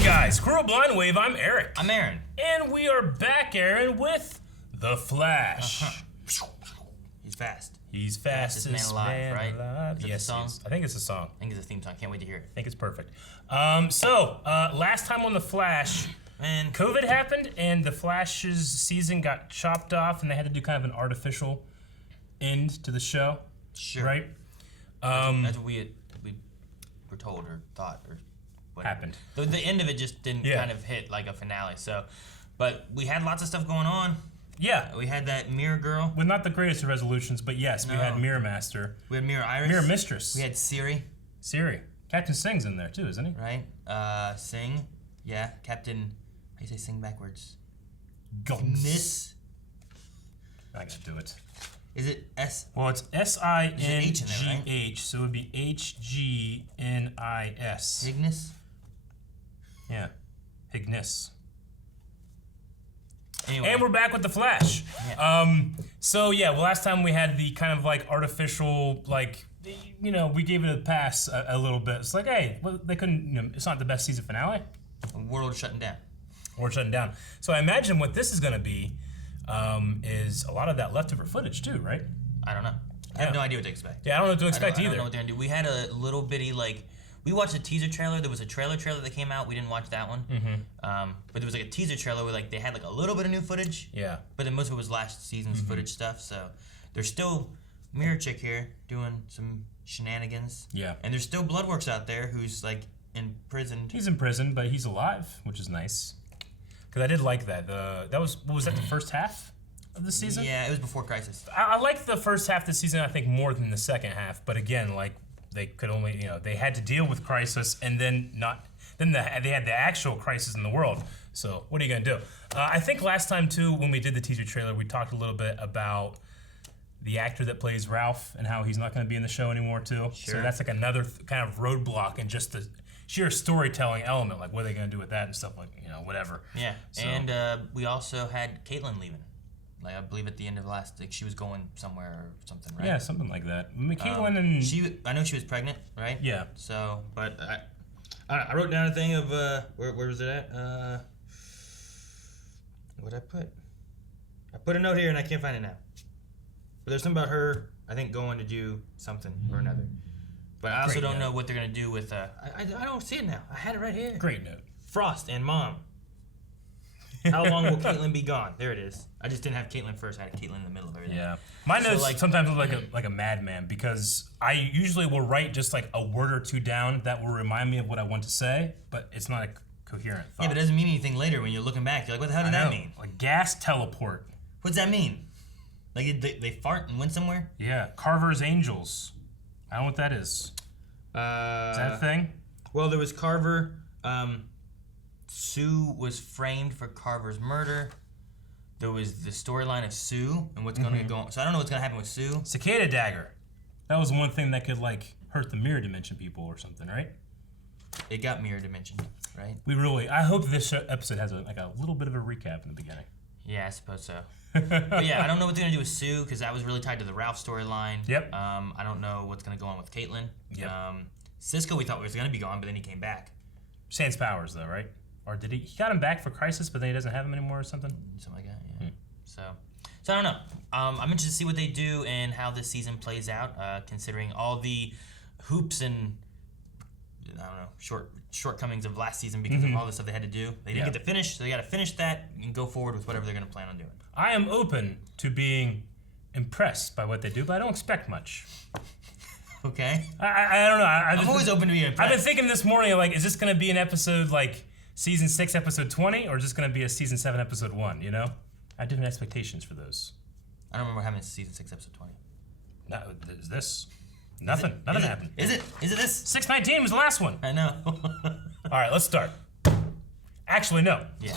Hey guys, Squirrel Blind Wave, I'm Eric. I'm Aaron. And we are back, Aaron, with The Flash. He's fast. He's fastest man alive, right? alive. Is it Yes, the song? I think it's a song. I think it's a theme song. Can't wait to hear it. I think it's perfect. Last time on The Flash, Man, COVID happened and The Flash's season got chopped off and they had to do kind of an artificial end to the show. sure. Right? That's what we were told or thought or what Happened. The end of it just didn't kind of hit like a finale. So, but we had lots of stuff going on. Yeah. We had that Mirror Girl. With not the greatest of resolutions, but yes, we had No. Mirror Master. We had Mirror Iris. Mirror Mistress. We had Siri. Siri. Captain Sing's in there too, isn't he? Right. Sing. Yeah. Captain. How do you say sing backwards? Miss. I gotta do it. Is it S? Well, it's H in there, SINGH, right? so it would be HGNIS. Ignis? Yeah, Ignis. Anyway. And we're back with The Flash. Yeah. Last time we had the kind of like artificial, like, you know, we gave it a pass a little bit. It's like, hey, well, they couldn't, you know, it's not the best season finale. The world shutting down. We're shutting down. So I imagine what this is gonna be is a lot of that leftover footage too, right? I don't know. I have no idea what to expect. Yeah, I don't know what to expect I either. don't know what they're gonna do. We had a little bitty we watched a teaser trailer. There was a trailer that came out. We didn't watch that one. Mm-hmm. But there was like a teaser trailer where they had like a little bit of new footage. Yeah. But then most of it was last season's footage stuff. So there's still Mirror Chick here doing some shenanigans. Yeah. And there's still Bloodworks out there who's like imprisoned. He's in prison, but he's alive, which is nice. Because I did like that. Was that the first half of the season? Yeah, it was before Crisis. I liked the first half of the season, I think, more than the second half. But again, like, they could only, you know, they had to deal with Crisis and then they had the actual crisis in the world. So what are you going to do? I think last time, too, when we did the teaser trailer, we talked a little bit about the actor that plays Ralph and how he's not going to be in the show anymore, too. Sure. So that's like another kind of roadblock and just the sheer storytelling element, like what are they going to do with that and stuff, like, you know, whatever. Yeah, So. And we also had Caitlyn leaving. Like, I believe at the end of she was going somewhere or something, right? Yeah, something like that. Caitlyn and... I know she was pregnant, right? Yeah. So, but I wrote down a thing of, where was it at? What'd I put? I put a note here and I can't find it now. But there's something about her, I think, going to do something or another. But I also don't know what they're going to do with, I don't see it now. I had it right here. Great note. Frost and Mom. How long will Caitlyn be gone? There it is. I just didn't have Caitlyn first. I had Caitlyn in the middle of everything. Yeah. My notes sometimes look like a madman because I usually will write just like a word or two down that will remind me of what I want to say, but it's not a coherent thought. Yeah, but it doesn't mean anything later when you're looking back. You're like, what the hell did that mean? Like gas teleport. What's that mean? Like they fart and went somewhere? Yeah. Carver's Angels. I don't know what that is. Is that a thing? Well, there was Carver. Sue was framed for Carver's murder. There was the storyline of Sue and what's going to go on. So I don't know what's going to happen with Sue. Cicada Dagger. That was one thing that could like hurt the mirror dimension people or something, right? It got mirror dimension, right? I hope this episode has a little bit of a recap in the beginning. Yeah, I suppose so. But yeah, I don't know what they're going to do with Sue because that was really tied to the Ralph storyline. Yep. I don't know what's going to go on with Caitlyn. Yep. Cisco we thought was going to be gone, but then he came back. Sans powers though, right? Or did he got him back for Crisis, but then he doesn't have him anymore or something? Something like that, yeah. So I don't know. I'm interested to see what they do and how this season plays out, considering all the hoops and, I don't know, shortcomings of last season because of all the stuff they had to do. They didn't get to finish, so they got to finish that and go forward with whatever they're going to plan on doing. I am open to being impressed by what they do, but I don't expect much. Okay. I don't know. I'm always open to being impressed. I've been thinking this morning, like, is this going to be an episode like Season 6, Episode 20, or is this going to be a Season 7, Episode 1, you know? I have different expectations for those. I don't remember having Season 6, Episode 20. No, is this? Nothing. Nothing happened. Is it this? 619 was the last one. I know. All right, let's start. Actually, no. Yeah.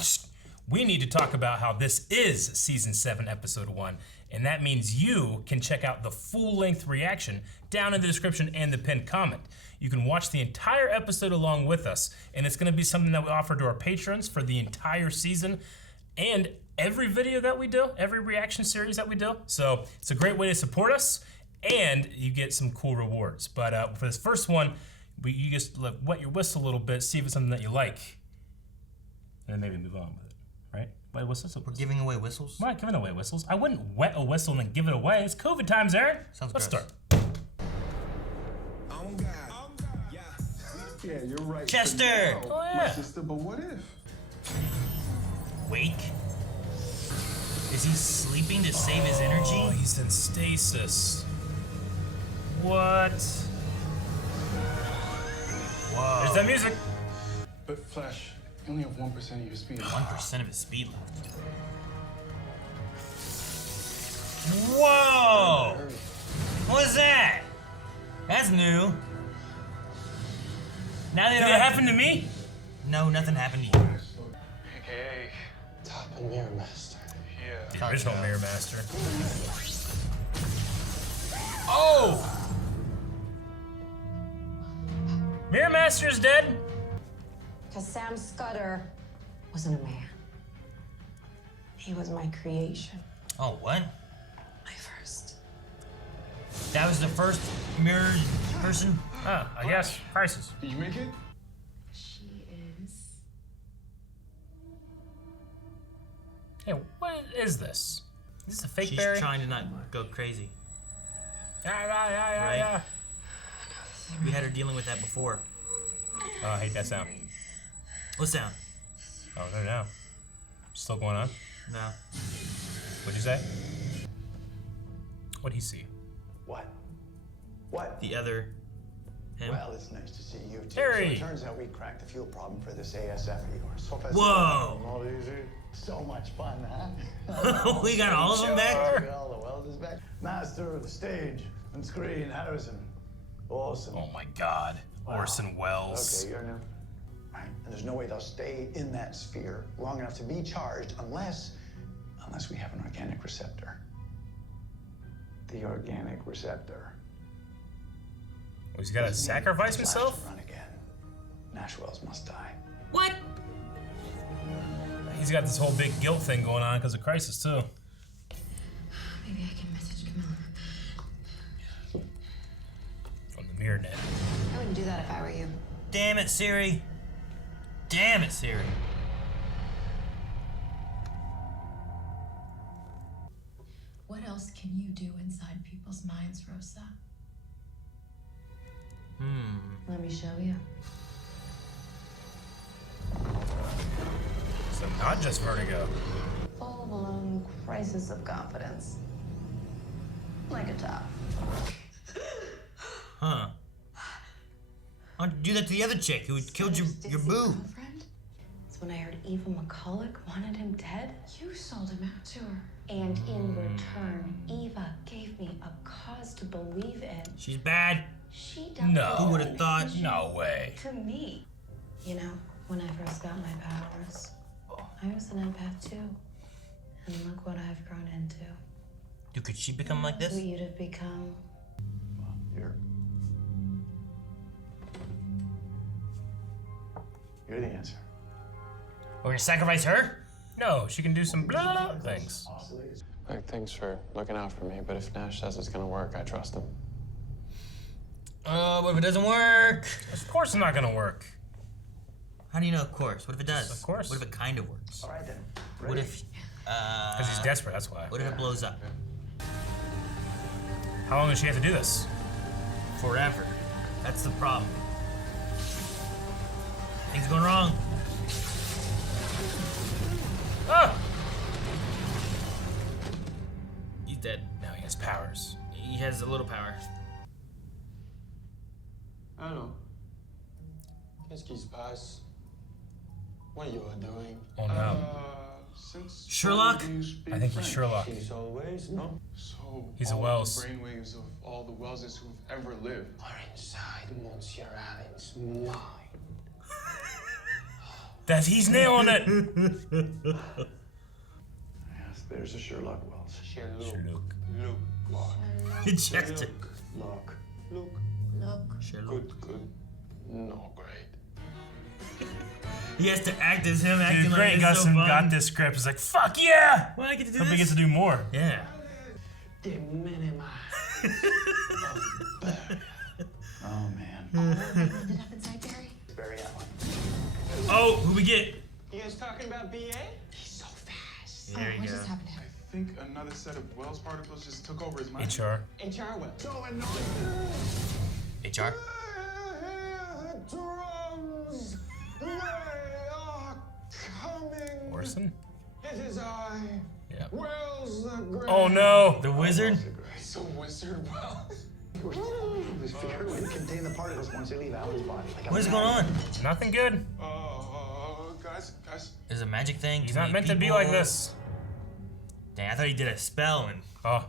We need to talk about how this is Season 7, Episode 1, and that means you can check out the full-length reaction down in the description and the pinned comment. You can watch the entire episode along with us, and it's going to be something that we offer to our patrons for the entire season and every video that we do, every reaction series that we do. So it's a great way to support us, and you get some cool rewards. But for this first one, you just wet your whistle a little bit, see if it's something that you like. and then maybe move on with it, right? Wet whistles. We're giving away whistles? I'm not giving away whistles. I wouldn't wet a whistle and then give it away. It's COVID times, Aaron. Sounds Let's gross. start. Yeah, you're right. Chester! But Oh, my yeah. sister, but what if? Wake? Is he sleeping to save his Oh, energy? he's in stasis. What? Whoa. There's that music. But Flash, you only have 1% of your speed. 1% of his speed left. Whoa! What was that? That's new. Now they Did don't it have happen to me? No, nothing happened to you. AKA Top and Mirror Master. Yeah. The original Mirror Master. Oh! Mirror Master's dead? Because Sam Scudder wasn't a man. He was my creation. Oh, what? My first. That was the first mirrored person? Ah, I guess. Crisis. Did you make it? She is. Hey, what is this? Is this a fake She's berry? trying to not go crazy. Yeah. Right? We had her dealing with that before. Oh, I hate that sound. What sound? Oh, no, no. Still going on? No. What'd you say? What'd he see? What? What? The other him. Well, it's nice to see you too. Harry. So it turns out we cracked the fuel problem for this ASF of yours. So fast. Whoa. All easy. So much fun, huh? We got all of them back? We got all the welders back. Master of the stage and screen, Harrison. Awesome. Oh my god. Orson Welles. Okay, you're new. Right. And there's no way they'll stay in that sphere long enough to be charged unless we have an organic receptor. The organic receptor. Oh, he's gotta sacrifice Flash himself? to run again. Nashwells must die. What? He's got this whole big guilt thing going on because of Crisis, too. Maybe I can message Camilla. On the mirror net. I wouldn't do that if I were you. Damn it, Siri. Damn it, Siri. What else can you do inside people's minds, Rosa? Let me show you. So not just Vertigo. Full-blown crisis of confidence. Like a top. Huh. Why don't you do that to the other chick who killed your boo? Girlfriend? It's when I heard Eva McCulloch wanted him dead. You sold him out to her. And in return, Eva gave me a cause to believe in. She's bad. She done No. Who would have thought? No way. to me. You know, when I first got my powers, I was an empath too. And look what I've grown into. Dude, could she become like this? Who you'd have become. You're the answer. We're gonna sacrifice her? No, she can do some blah things. Like, thanks for looking out for me, but if Nash says it's gonna work, I trust him. What if it doesn't work? Of course it's not gonna work. How do you know, of course? What if it does? Of course. What if it kind of works? All right then. What if, Because he's desperate, that's why. what if it blows up? How long does she have to do this? Forever. That's the problem. Things going wrong. Ah! He's dead. Now he has powers. He has a little power. Allô? Qu'est-ce qui se passe? What you are doing? Oh no. Since Sherlock? when do you speak I think he's French? Sherlock. He's always, no? So He's a all Wells. the brainwaves of all the Welleses who've ever lived. Are inside Monsieur Allen's mind. He's nailing it! Yes, there's a Sherlock Wells. Sherlock. Look. Look. What? Chester. Look. Look. Look. Sherlock. Good, good. No, great. He has to act as him, acting Dude, like Grant it's so Gustin fun. got this script. He's like, fuck yeah! Well, I get to do Hope he this. gets to do more. Yeah. The minima. Oh man. Ended up inside Barry. Barry Allen. Oh, who we get? You guys talking about BA? He's so fast. There you what go. just happened to him? I think another set of Wells particles just took over his mind. HR. HR will. So annoying. HR? The drums! They are coming! Orson? It is I, Yeah. Wells the Great. Oh no! The wizard? So Wizard Wells. This figure would contain the particles once they leave Alan's body. Like a What is going on? Nothing good. Guys. Is it a magic thing? He's Can not he meant to be people- like this. Dang, I thought he did a spell and Oh,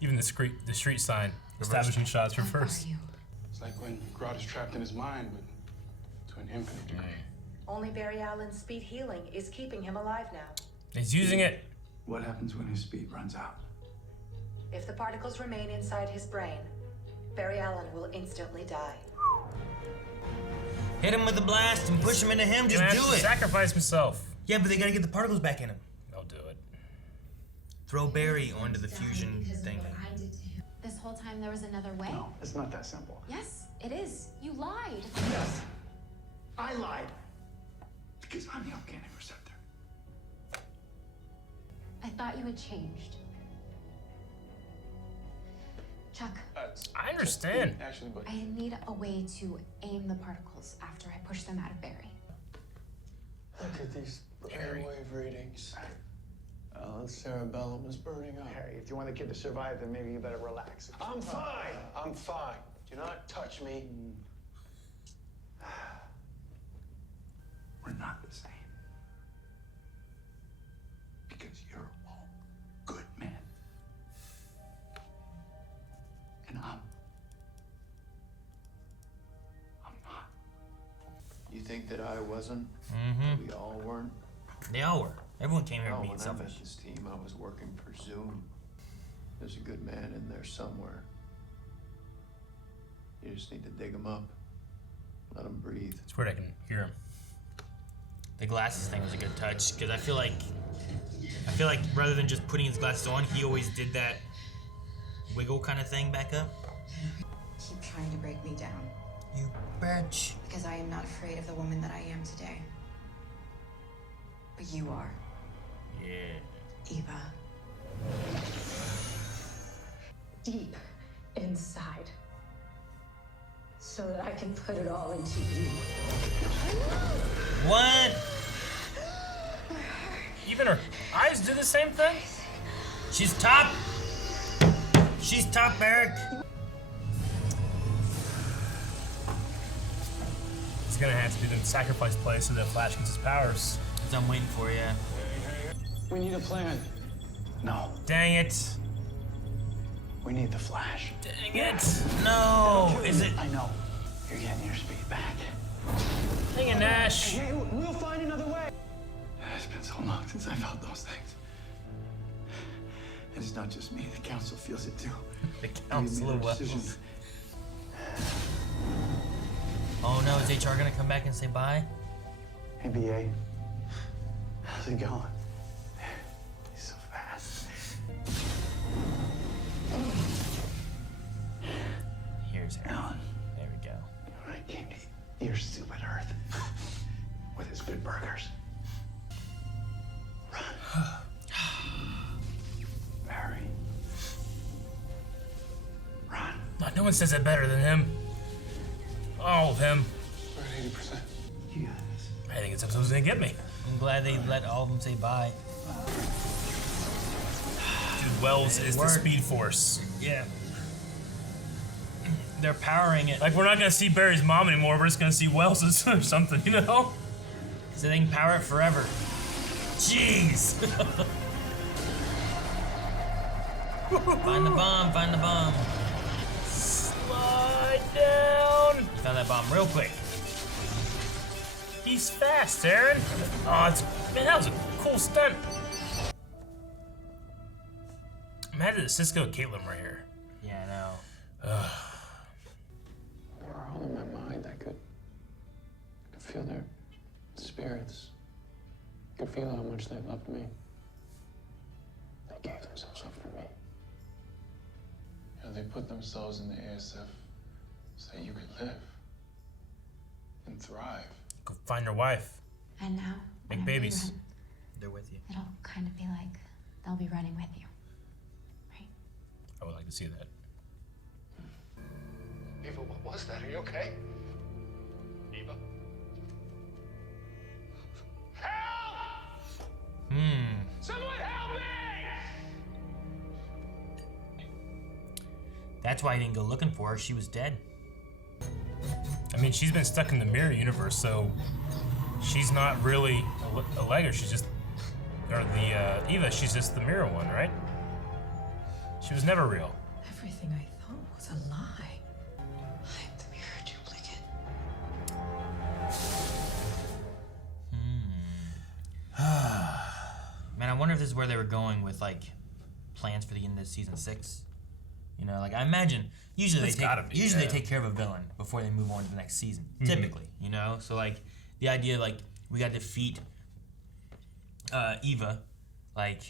even the street sign establishing shots for What first. are you? It's like when Grodd is trapped in his mind, but to an infinite degree. Only Barry Allen's speed healing is keeping him alive now. He's using it. What happens when his speed runs out? If the particles remain inside his brain, Barry Allen will instantly die. hit him with a blast and push him into him. Just Gonna do have to it. Sacrifice himself. Yeah, but they gotta get the particles back in him. I'll do it. Throw Barry onto the fusion thing. This whole time there was another way? No, it's not that simple. Yes, it is. You lied. Yes, I lied. Because I'm the organic receptor. I thought you had changed. Chuck, I understand. Actually, but I need a way to aim the particles after I push them out of Barry. Look at these brainwave readings. Alan's cerebellum is burning up. Harry, if you want the kid to survive, then maybe you better relax. I'm fine. I'm fine. Do not touch me. We're not the same. Because you're all good men. And I'm not. You think that I wasn't? Mm-hmm. We all weren't? They all were. Everyone came here No, being when I selfish. met this team, I was working for Zoom. There's a good man in there somewhere. You just need to dig him up. Let him breathe. It's weird I can hear him. The glasses thing was a good touch because I feel like rather than just putting his glasses on, he always did that wiggle kind of thing back up. Keep trying to break me down. You bitch. Because I am not afraid of the woman that I am today. But you are, Yeah. Eva. Deep inside. So that I can put it all into you. What? Even her eyes do the same thing? She's top. She's top, Eric. He's gonna have to do the sacrifice play so that Flash gets his powers. I'm waiting for you. we need a plan. No, Dang it. we need the Flash. Dang it. No. Is it? I know. You're getting your speed back. Dang it, Nash. Hey, we'll find another way. It's been so long since I felt those things. And it's not just me, the council feels it too. The We've council made of a decision. Wells. Oh no, is HR gonna come back and say bye? Hey, BA. How's it going? He's so fast. Here's Eric. Alan, There we go. when I came to your stupid Earth with its good burgers. Run. Barry. Run. No one says it better than him. All of him. We're at 80%. You got this. I think it's episode's gonna get me. I'm glad they let all of them say bye. Dude, Wells is the Word. Speed Force. Yeah. They're powering it Like, we're not gonna see Barry's mom anymore, we're just gonna see Wells's or something, you know? so they can power it forever. Jeez. Find the bomb. Find the bomb. Slide down. You found that bomb real quick. He's fast, Aaron. Oh, man, that was a cool stunt. I'm headed to Cisco and Caitlin right here. Yeah, I know. They were all in my mind. I could feel their spirits. I could feel how much they loved me. They gave themselves up for me. They put themselves in the ASF so you could live and thrive. Go find your wife. And now Make whenever you babies. run, They're with you. it'll kind of be like they'll be running with you, right? I would like to see that. Eva, what was that? Are you okay? Eva? Someone help me! That's why he didn't go looking for her. She was dead. I mean, she's been stuck in the mirror universe, so she's not really a Legger. She's just, or the Eva. She's just the mirror one, right? She was never real. Everything I thought was a lie. I'm the mirror duplicate. Man, I wonder if this is where they were going with like plans for the end of season 6. You know, like I imagine usually It's they gotta take be, usually yeah. they take care of a villain before they move on to the next season. Mm-hmm. Typically, you know. So like the idea like we got to defeat Eva, like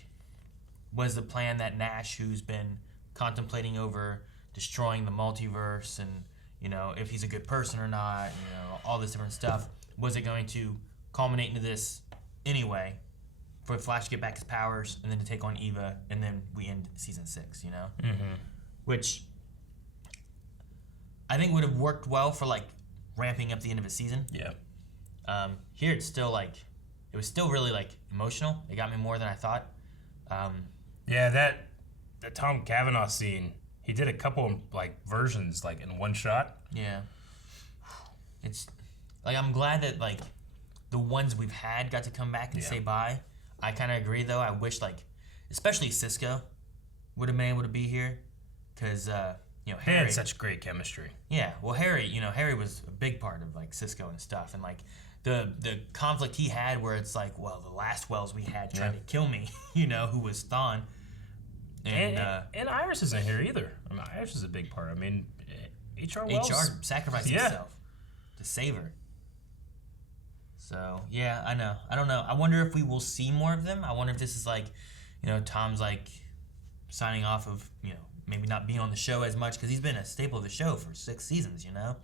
was the plan that Nash, who's been contemplating over destroying the multiverse and you know if he's a good person or not, you know all this different stuff. Was it going to culminate into this anyway? For Flash to get back his powers, and then to take on Eva, and then we end season 6, you know? Mm-hmm. Which I think would have worked well for, like, ramping up the end of a season. Yeah. Here it's still, like, it was still really, like, emotional. It got me more than I thought. Yeah, that Tom Cavanaugh scene, he did a couple, like, versions, like, in one shot. Yeah. It's, like, I'm glad that, like, the ones we've had got to come back and say bye. I kind of agree, though. I wish, like, especially Cisco would have been able to be here. Because, you know, They Harry. had such great chemistry. Yeah, well, Harry, you know, Harry was a big part of, like, Cisco and stuff. And, like, the conflict he had where it's like, well, the last Wells we had tried to kill me, you know, who was Thawne. And Iris isn't here either. I mean, Iris is a big part. I mean, H.R. Wells. HR sacrificed himself to save her. So, yeah, I know. I don't know. I wonder if we will see more of them. I wonder if this is like, you know, Tom's like signing off of, you know, maybe not being on the show as much because he's been a staple of the show for 6 seasons, you know?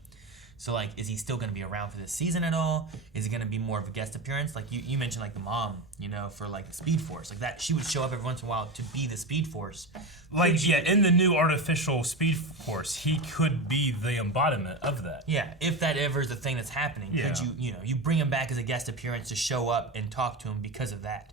So, like, is he still going to be around for this season at all? Is it going to be more of a guest appearance? Like, you mentioned, like, the mom, you know, for, like, the Speed Force. Like, that she would show up every once in a while to be the Speed Force. Like, yeah, in the new artificial Speed Force, he could be the embodiment of that. Yeah, if that ever is a thing that's happening, could you know, you bring him back as a guest appearance to show up and talk to him because of that.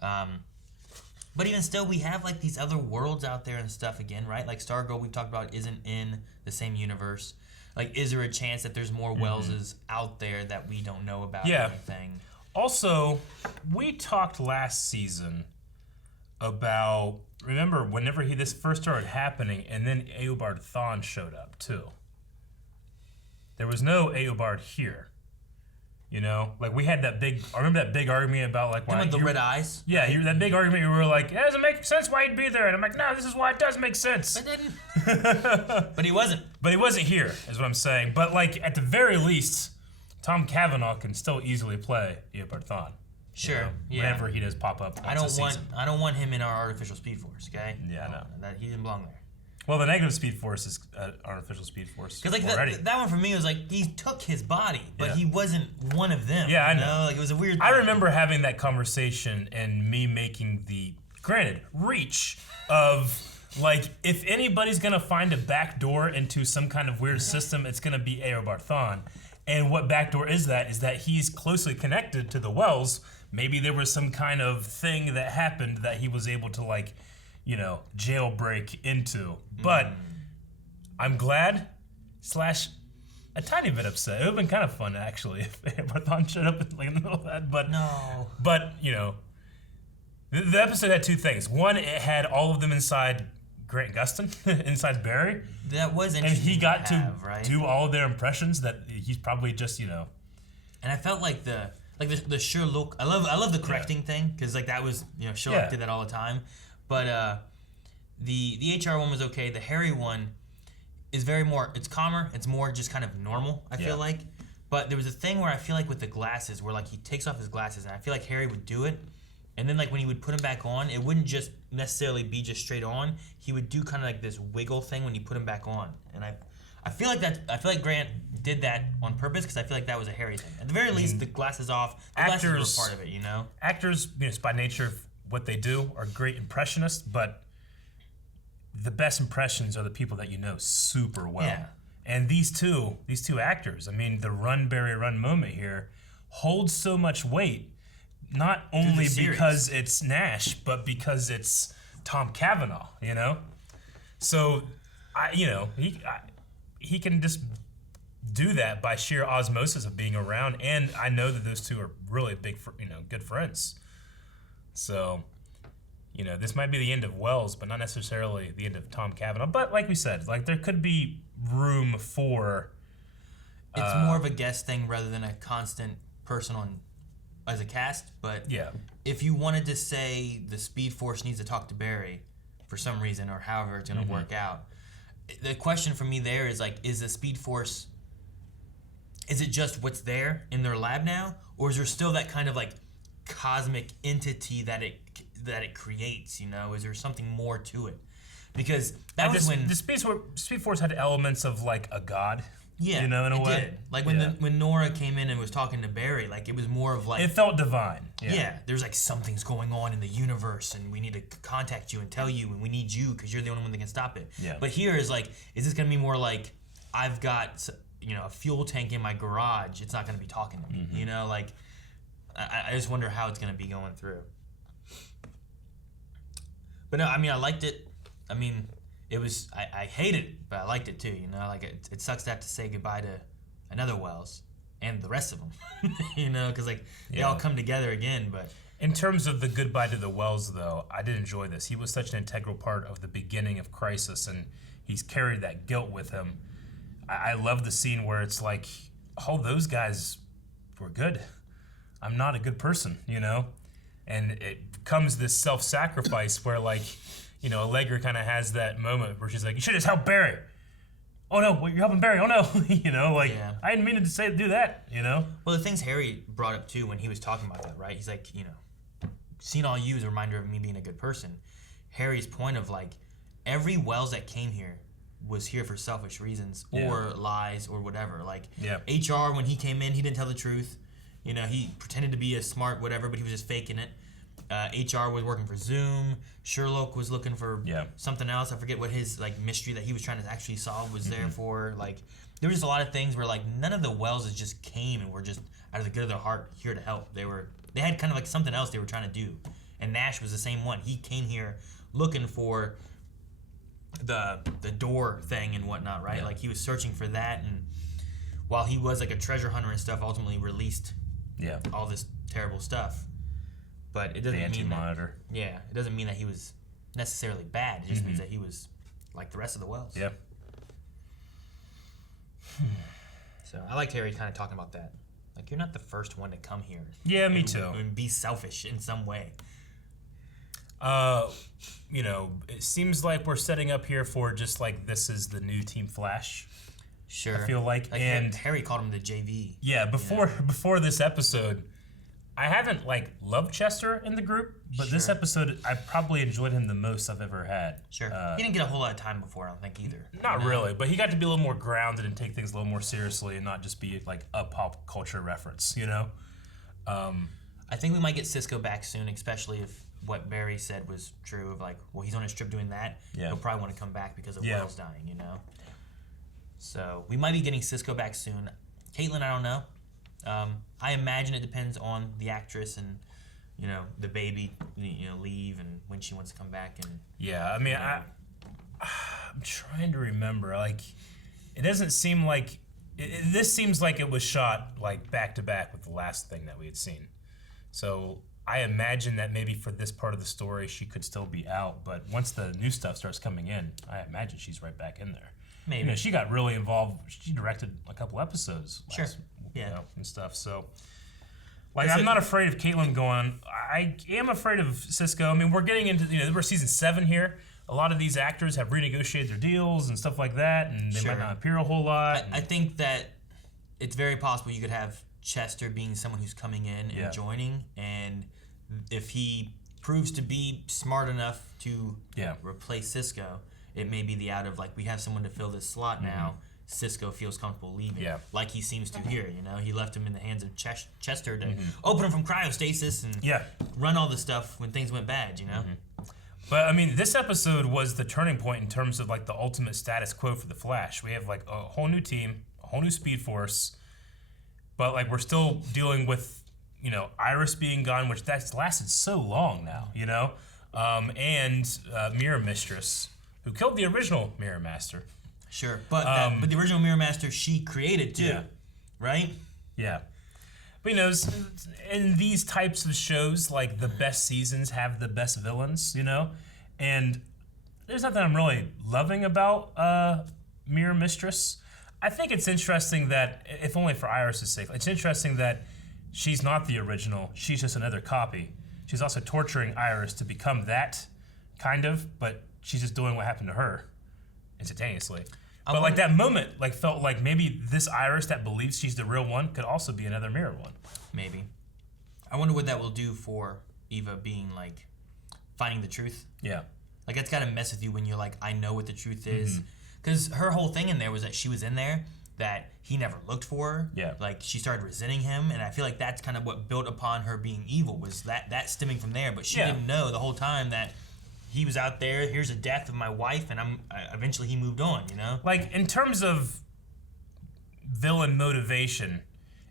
But even still, we have, like, these other worlds out there and stuff again, right? Like, Stargirl, we've talked about, isn't in the same universe. Like, is there a chance that there's more Welleses out there that we don't know about or anything? Also, we talked last season about, remember, whenever this first started happening, and then Eobard Thawne showed up, too. There was no Eobard here. You know? Like, we had that big, I remember that big argument about, like, why... the red eyes? Yeah, that big argument where we were like, it doesn't make sense why he'd be there. And I'm like, no, this is why it does make sense. It didn't. But he wasn't. But he wasn't here, is what I'm saying. But, like, at the very least, Tom Cavanaugh can still easily play Eobard Thawne. Sure, yeah. Whenever he does pop up. I don't want him in our artificial Speed Force, okay? Yeah, I know. That he didn't belong there. Well, the negative Speed Force is artificial Speed Force. Because like already. that one for me was like he took his body, but he wasn't one of them. Yeah, I you know. Like it was a weird thing. I remember having that conversation and me making the reach of like if anybody's gonna find a back door into some kind of weird system, it's gonna be Eobard Thawne. And what backdoor is that he's closely connected to the Wells. Maybe there was some kind of thing that happened that he was able to like, you know, jailbreak into. But I'm glad / a tiny bit upset. It would have been kind of fun actually if Thawne showed up in the middle of that. But no. But you know, the episode had two things. One, it had all of them inside Grant Gustin, inside Barry. That was and interesting. he got to right? do all of their impressions. That he's probably just And I felt like the Sherlock. I love the correcting thing because like that was Sherlock did that all the time. But the HR one was okay. The Harry one is it's calmer. It's more just kind of normal, I feel like. But there was a thing where I feel like with the glasses where like he takes off his glasses and I feel like Harry would do it. And then like when he would put him back on, it wouldn't just necessarily be just straight on. He would do kind of like this wiggle thing when you put him back on. And I feel like Grant did that on purpose because I feel like that was a Harry thing. At the very least, the glasses off. The glasses were part of it, you know. Actors, by nature of what they do, are great impressionists, but the best impressions are the people that you know super well. Yeah. And these two actors, I mean, the run Barry run moment here holds so much weight, not only because it's Nash, but because it's Tom Cavanaugh, you know. So, he can just do that by sheer osmosis of being around, and I know that those two are really good friends. So, this might be the end of Wells, but not necessarily the end of Tom Cavanaugh. But like we said, like there could be room for. It's more of a guest thing rather than a constant person as a cast. But yeah, if you wanted to say the Speed Force needs to talk to Barry for some reason or however it's going to work out, the question for me there is like, is the Speed Force, is it just what's there in their lab now, or is there still that kind of like cosmic entity that it creates? Is there something more to it? Because that was when the Speed Force had elements of like a god. Yeah, in a way. Did. Like when Nora came in and was talking to Barry, like it was more of like it felt divine. Yeah, there's like something's going on in the universe, and we need to contact you and tell you, and we need you because you're the only one that can stop it. Yeah. But here is like, is this gonna be more like I've got a fuel tank in my garage? It's not gonna be talking to me. Like I just wonder how it's gonna be going through. But no, I mean I liked it. I mean. It was, I hated it, but I liked it too, like it sucks to have to say goodbye to another Wells and the rest of them, because like they all come together again, but. In terms of the goodbye to the Wells though, I did enjoy this. He was such an integral part of the beginning of Crisis, and he's carried that guilt with him. I love the scene where it's like, oh, those guys were good. I'm not a good person, and it becomes this self-sacrifice where like, Allegra kind of has that moment where she's like, you should just help Barry. Oh no, you're helping Barry. Oh no, I didn't mean to do that, Well, the things Harry brought up too when he was talking about that, right? He's like, seeing all you is a reminder of me being a good person. Harry's point of like, every Wells that came here was here for selfish reasons or lies or whatever. Like, HR, when he came in, he didn't tell the truth. He pretended to be a smart whatever, but he was just faking it. HR was working for Zoom. Sherlock was looking for something else. I forget what his like mystery that he was trying to actually solve was there for. Like, there was just a lot of things where like none of the Welleses just came and were just out of the good of their heart here to help. They had kind of like something else they were trying to do. And Nash was the same one. He came here looking for the door thing and whatnot, right? Like he was searching for that, and while he was like a treasure hunter and stuff, ultimately released all this terrible stuff. But it doesn't mean that, it doesn't mean that he was necessarily bad. It just means that he was like the rest of the Wells. Yeah. So I liked Harry kind of talking about that. Like, you're not the first one to come here. Yeah, me too. And be selfish in some way. It seems like we're setting up here for just like this is the new Team Flash. Sure. I feel like and Harry called him the JV. Yeah, before this episode, I haven't like loved Chester in the group, but this episode I probably enjoyed him the most I've ever had. Sure. He didn't get a whole lot of time before, I don't think either. Not really, but he got to be a little more grounded and take things a little more seriously and not just be like a pop culture reference, I think we might get Cisco back soon, especially if what Barry said was true of like, well, he's on his trip doing that. He'll probably want to come back because of Wells dying, So we might be getting Cisco back soon. Caitlin, I don't know. I imagine it depends on the actress and, the baby, leave and when she wants to come back. And I mean, I'm trying to remember. Like, it doesn't seem like this seems like it was shot like back to back with the last thing that we had seen. So I imagine that maybe for this part of the story she could still be out, but once the new stuff starts coming in, I imagine she's right back in there. Maybe she got really involved. She directed a couple episodes. And stuff. So, I'm not afraid of Caitlin going. I am afraid of Cisco. I mean, we're getting into we're season 7 here. A lot of these actors have renegotiated their deals and stuff like that, and they might not appear a whole lot. I think that it's very possible you could have Chester being someone who's coming in and joining, and if he proves to be smart enough to replace Cisco, it may be the out of like we have someone to fill this slot now. Cisco feels comfortable leaving. Yeah. Like he seems to here, you know? He left him in the hands of Chester to open him from cryostasis and run all the stuff when things went bad, you know? But I mean, this episode was the turning point in terms of like the ultimate status quo for the Flash. We have like a whole new team, a whole new Speed Force, but like we're still dealing with, you know, Iris being gone, which that's lasted so long now, you know, and Mirror Mistress, who killed the original Mirror Master. Sure, but the original Mirror Master she created too, right? Yeah. But you know, in these types of shows, like the best seasons have the best villains, you know? And there's nothing I'm really loving about Mirror Mistress. I think it's interesting that, if only for Iris' sake, it's interesting that she's not the original, she's just another copy. She's also torturing Iris to become that, kind of, but she's just doing what happened to her instantaneously. But like that moment, like felt like maybe this Iris that believes she's the real one could also be another mirror one. Maybe. I wonder what that will do for Eva being like finding the truth. Yeah. Like that's gotta mess with you when you're like, I know what the truth is. Because her whole thing in there was that she was in there, that he never looked for her. Yeah. Like she started resenting him, and I feel like that's kind of what built upon her being evil, was that stemming from there. But she didn't know the whole time that he was out there, here's the death of my wife, and eventually he moved on, you know? Like, in terms of villain motivation,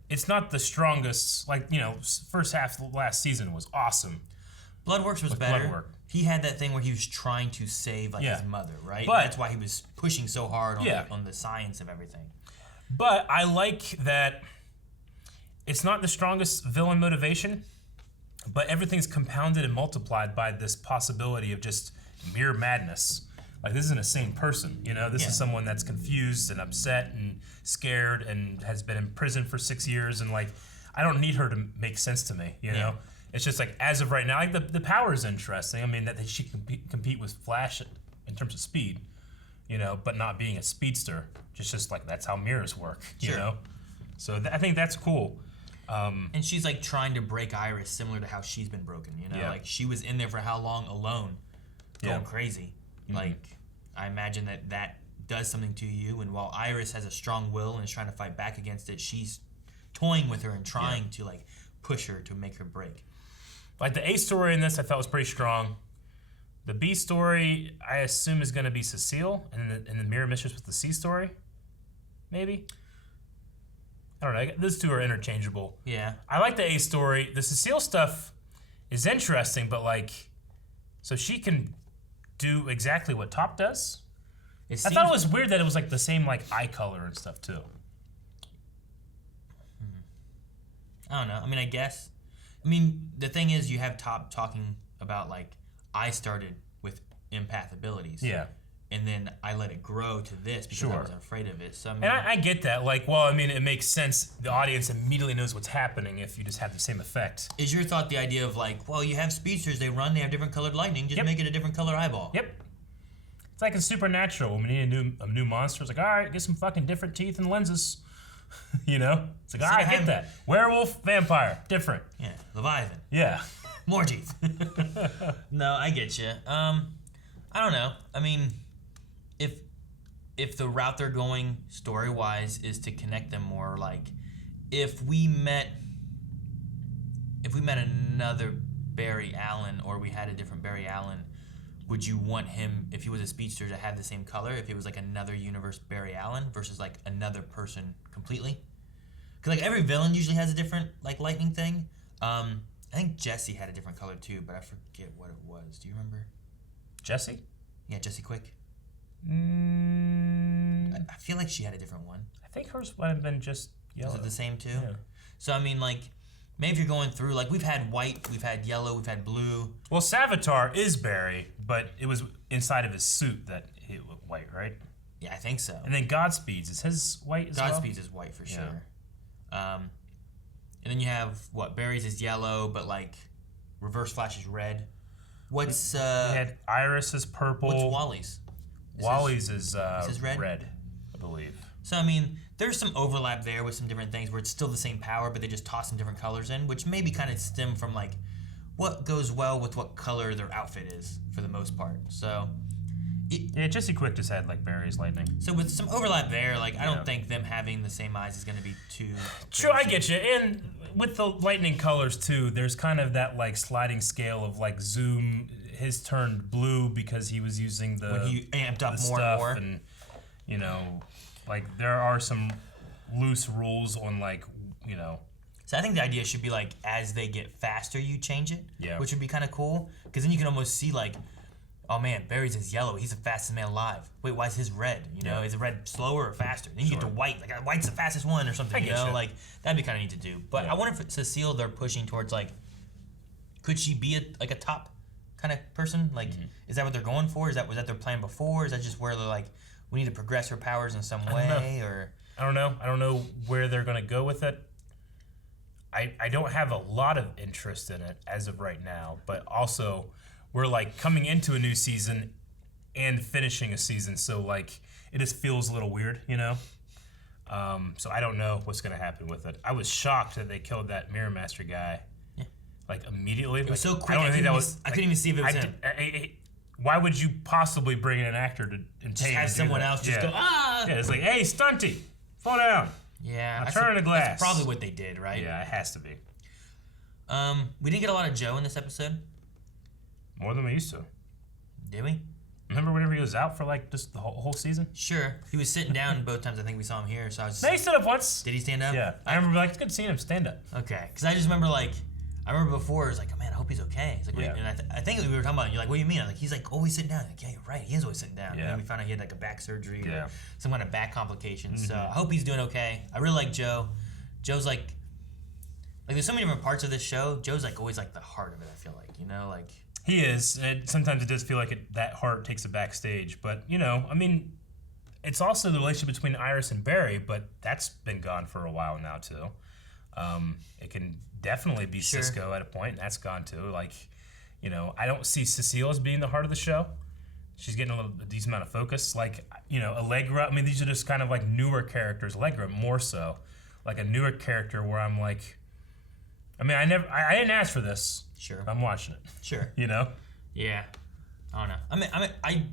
it's not the strongest. Like, you know, first half of last season was awesome. Bloodworks was better. Bloodwork. He had that thing where he was trying to save like his mother, right? But that's why he was pushing so hard on the science of everything. But I like that it's not the strongest villain motivation, but everything's compounded and multiplied by this possibility of just mere madness. Like, this isn't a sane person, you know? This is someone that's confused and upset and scared and has been in prison for 6 years, and like, I don't need her to make sense to me, you know? It's just like, as of right now, like the power is interesting. I mean, that she can compete with Flash in terms of speed, you know, but not being a speedster. Just like, that's how mirrors work, you know? So I think that's cool. And she's like trying to break Iris, similar to how she's been broken, you know? Like, she was in there for how long alone, going crazy. Like, I imagine that does something to you, and while Iris has a strong will and is trying to fight back against it, she's toying with her and trying to like push her to make her break. Like, the A story in this I thought was pretty strong. The B story, I assume, is going to be Cecile, and the Mirror Mistress with the C story, maybe? I don't know. Those two are interchangeable. Yeah. I like the A story. The Cecile stuff is interesting, but like, so she can do exactly what Top does? I thought it was weird that it was like the same like eye color and stuff too. I don't know. I mean, I guess. I mean, the thing is, you have Top talking about like, I started with empath abilities. Yeah. And then I let it grow to this because I was afraid of it. So I mean, and I get that. Like, well, I mean, it makes sense. The audience immediately knows what's happening if you just have the same effect. Is your thought the idea of like, well, you have speedsters, they run, they have different colored lightning, just make it a different color eyeball? Yep. It's like in Supernatural when we need a new monster. It's like, all right, get some fucking different teeth and lenses. You know? It's like, all right, get that. Werewolf, vampire, different. Yeah, Leviathan. Yeah. More teeth. No, I get you. I don't know. I mean, if the route they're going story-wise is to connect them more, like if we met another Barry Allen, or we had a different Barry Allen, would you want him, if he was a speedster, to have the same color? If it was like another universe Barry Allen versus like another person completely? Because like every villain usually has a different like lightning thing. I think Jesse had a different color too, but I forget what it was. Do you remember? Jesse? Yeah, Jesse Quick. I feel like she had a different one. I think hers would have been just yellow. Was it the same too? Yeah. So I mean, like, maybe if you're going through, like, we've had white, we've had yellow, we've had blue. Well, Savitar is Barry, but it was inside of his suit that he was white, right? Yeah, I think so. And then Godspeed's, is his white as well? Godspeed's is white for sure. And then you have, what, Barry's is yellow, but like Reverse Flash is red. What's we had Iris is purple. What's Wally's? Wally's is red? I believe. So I mean, there's some overlap there with some different things where it's still the same power, but they just toss some different colors in, which maybe kind of stem from like what goes well with what color their outfit is for the most part. So Yeah, Jesse Quick just had like Barry's lightning. So with some overlap there, like I Yeah. don't think them having the same eyes is going to be too. Sure, I crazy. get you. And with the lightning colors too, there's kind of that like sliding scale of like zoom. His turned blue because he was using the When he amped up the more and stuff more. and you know, like there are some loose rules on like you know. So I think the idea should be like as they get faster, you change it. Yeah. Which would be kind of cool because then you can almost see like, oh man, Barry's is yellow. He's the fastest man alive. Wait, why is his red? You know, Yeah. is it red slower or faster? Then you get to white. Like white's the fastest one or something. I You get know, you. like that'd be kind of neat to do. But Yeah. I wonder if Cecile they're pushing towards like, could she be a top kind of person? Like, is that what they're going for? Was that their plan before? Is that just where they're like, we need to progress her powers in some don't way? Or I don't know. I don't know where they're gonna go with it. I don't have a lot of interest in it as of right now, but also we're like coming into a new season and finishing a season, so like it just feels a little weird, you know. So I don't know what's gonna happen with it. I was shocked that they killed that Mirror Master guy, like immediately. it was so quick. I don't I think that couldn't was. I couldn't even see if it was I him. why would you possibly bring in an actor to and Just pay have to do someone that? else just Yeah. go ah. Yeah, it's like, hey, stunty, fall down. Yeah, Now turn the glass. That's probably what they did, right? Yeah, it has to be We didn't get a lot of Joe in this episode, more than we used to. did we? Remember whenever he was out for like just the whole season? Sure. He was sitting down both times I think we saw him here, so I was No, he stood up once. did he stand up? Yeah, I remember like it's good seeing him stand up. Okay, because I just remember like, I remember before it was like, oh man, I hope he's okay. He's like, what do you- Yeah. and I think we were talking about it. You're like, what do you mean? I'm like, he's like always sitting down. I'm like, yeah, you're right. He is always sitting down. And Yeah. then we found out he had like a back surgery Yeah. or some kind of back complications. So Mm-hmm. I hope he's doing okay. I really like Joe. Joe's like there's so many different parts of this show. Joe's like always like the heart of it. I feel like like. He is, and sometimes it does feel like that heart takes a backstage. But you know, I mean, it's also the relationship between Iris and Barry, but that's been gone for a while now too. It can definitely be Sure. Cisco at a point, and that's gone too. Like, you know, I don't see Cecile as being the heart of the show. She's getting a decent amount of focus. Like, you know, Allegra. I mean, these are just kind of like newer characters. Allegra more so, like a newer character where I'm like, I mean, I didn't ask for this. Sure. I'm watching it. Sure. You know. Yeah, I don't know.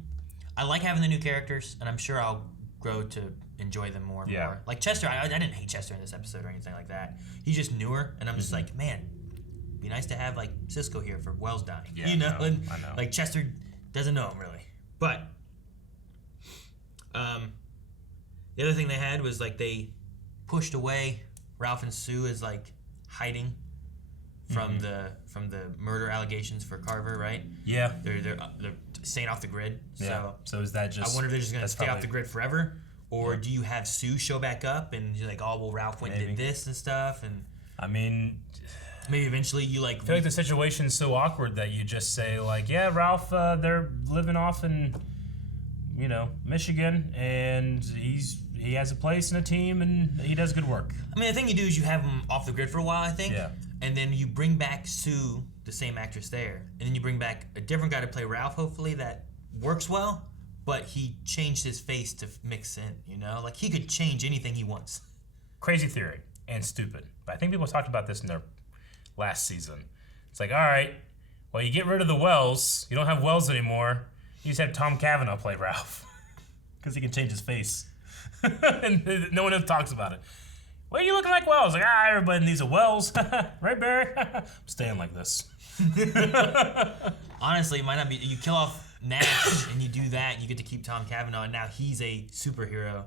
I like having the new characters, and I'm sure I'll grow to enjoy them more and Yeah. more. Like Chester, I didn't hate Chester in this episode or anything like that. He's just newer, and I'm just like, man, be nice to have like Cisco here for Wells dying. Yeah, you know, I know, and I know. like Chester doesn't know him really. But the other thing they had was like they pushed away Ralph and Sue as like hiding from the murder allegations for Carver, right? Yeah. They're staying off the grid. Yeah. So is that just? I wonder if they're just gonna that's stay off probably- the grid forever, or do you have Sue show back up and you're like, oh well, Ralph went and Maybe. did this and stuff, and I mean, maybe eventually you like. I feel like the situation's so awkward that you just say like, yeah, Ralph, they're living off in, you know, Michigan, and he has a place and a team, and he does good work. I mean, the thing you do is you have him off the grid for a while, I think. Yeah. And then you bring back Sue, the same actress there, and then you bring back a different guy to play Ralph. Hopefully that works well, but he changed his face to mix in. You know, like he could change anything he wants. Crazy theory and stupid, but I think people talked about this in their last season. It's like, all right, well, you get rid of the Wells, you don't have Wells anymore. You just have Tom Cavanaugh play Ralph because he can change his face, and no one else talks about it. Well, you looking like Wells. Like, everybody needs a Wells. Right, Barry? I'm staying like this. Honestly, it might not be. You kill off Nash and you do that, you get to keep Tom Cavanaugh, and now he's a superhero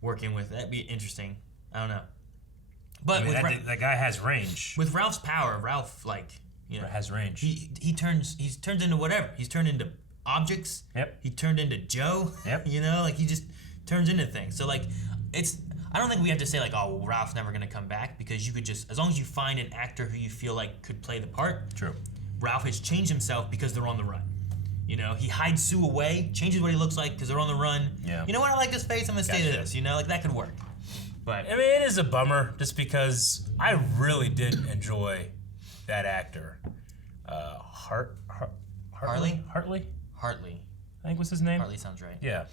working with. That'd be interesting. I don't know. But I mean, with, that guy has range. with Ralph's power, Ralph Has range. he turns into whatever. He's turned into objects. Yep. He turned into Joe. Yep. You know, like he just turns into things. So like I don't think we have to say like, oh well, Ralph's never gonna come back, because you could just, as long as you find an actor who you feel like could play the part. True. Ralph has changed himself because they're on the run. You know, he hides Sue away, changes what he looks like because they're on the run. Yeah. You know what? I like this face. I'm gonna stay to Gotcha. this. You know, like that could work. But I mean, it is a bummer just because I really did enjoy that actor. Hartley? Hartley? Hartley. I think was his name. Hartley sounds right. Yeah.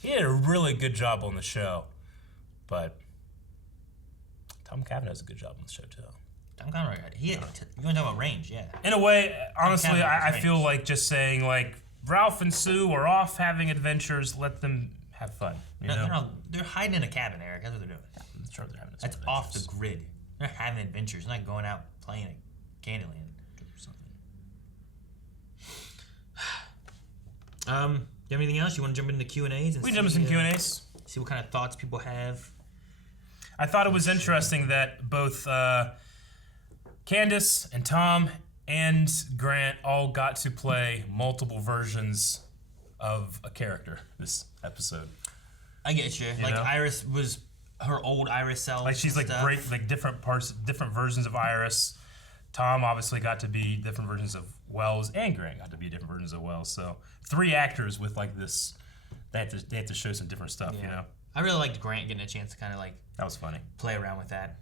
He did a really good job on the show. But Tom Cavanaugh does a good job on the show, too. I'm kind of right. You want to talk about range? Yeah. In a way, honestly, Cavanaugh I is feel range. like just saying, like, Ralph and Sue are off having adventures. Let them have fun. You know? No, they're hiding in a cabin, Eric. That's what they're doing. Sure, they're having That's off the grid. They're having adventures. They're not going out playing at Candyland or something. You have anything else? You want to jump into Q&As? We jump into some Q&As. See what kind of thoughts people have. I thought it was interesting that both Candace and Tom and Grant all got to play multiple versions of a character this episode. I get you. Like know? Iris was her old Iris self. Like she's like different parts, different versions of Iris. Tom obviously got to be different versions of Wells, and Grant got to be different versions of Wells. So 3 actors with like this, they have to show some different stuff, you know. I really liked Grant getting a chance to kind of like that was funny. Play around with that.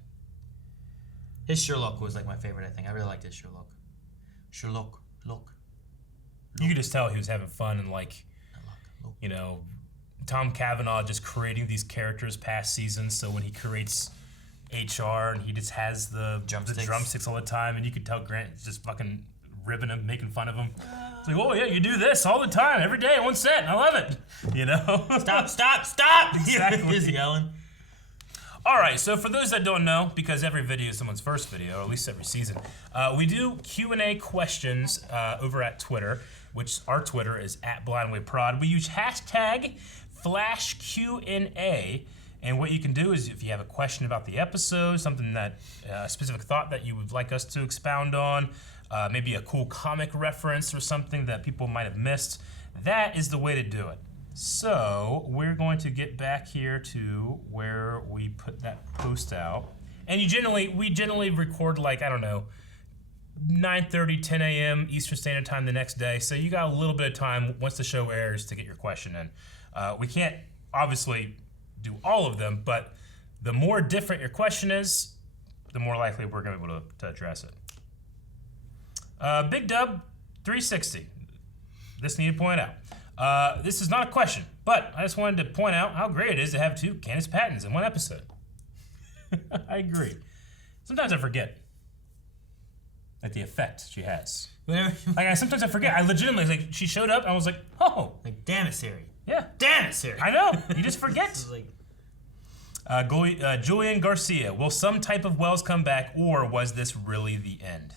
His Sherlock was like my favorite. I think I really liked his Sherlock. Sherlock, look. You could just tell he was having fun and like, you know, Tom Cavanaugh just creating these characters past seasons. So when he creates HR and he just has the drumsticks all the time, and you could tell Grant is just fucking ribbing him, making fun of him. It's like, oh yeah, you do this all the time, every day, one set. I love it. You know? Stop! Exactly. He's yelling. All right, so for those that don't know, because every video is someone's first video, or at least every season, we do Q&A questions over at Twitter, which our Twitter is @BlindWayProd. We use hashtag #FlashQNA, and what you can do is if you have a question about the episode, something that, a specific thought that you would like us to expound on, maybe a cool comic reference or something that people might have missed, that is the way to do it. So we're going to get back here to where we put that post out. And we generally record like, I don't know, 9:30, 10 a.m. Eastern Standard Time the next day. So you got a little bit of time once the show airs to get your question in. We can't obviously do all of them, but the more different your question is, the more likely we're going to be able to address it. Big Dub 360. This needed to point out. This is not a question, but I just wanted to point out how great it is to have 2 Candace Pattons in one episode. I agree. Sometimes I forget like the effect she has. Sometimes I forget. I legitimately, like, she showed up and I was like, oh. Like, damn it, Siri. Yeah. Damn it, Siri. I know. You just forget. Julian Garcia. Will some type of Wells come back, or was this really the end?